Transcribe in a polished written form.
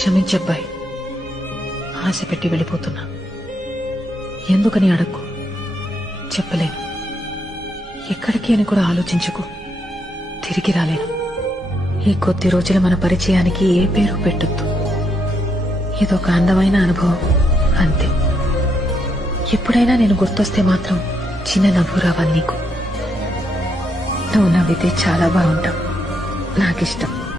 క్షమించబ్బాయి, ఆశ పెట్టి వెళ్ళిపోతున్నా. ఎందుకని అడక్కు, చెప్పలేను. ఎక్కడికి అని కూడా ఆలోచించుకు, తిరిగి రాలేను. ఈ కొద్ది రోజుల మన పరిచయానికి ఏ పేరు పెట్టొద్దు. ఇదొక అందమైన అనుభవం అంతే. ఎప్పుడైనా నేను గుర్తొస్తే మాత్రం చిన్న నవ్వు రావాలి నీకు. నువ్వు నవ్వితే చాలా బాగుంటావు, నాకిష్టం.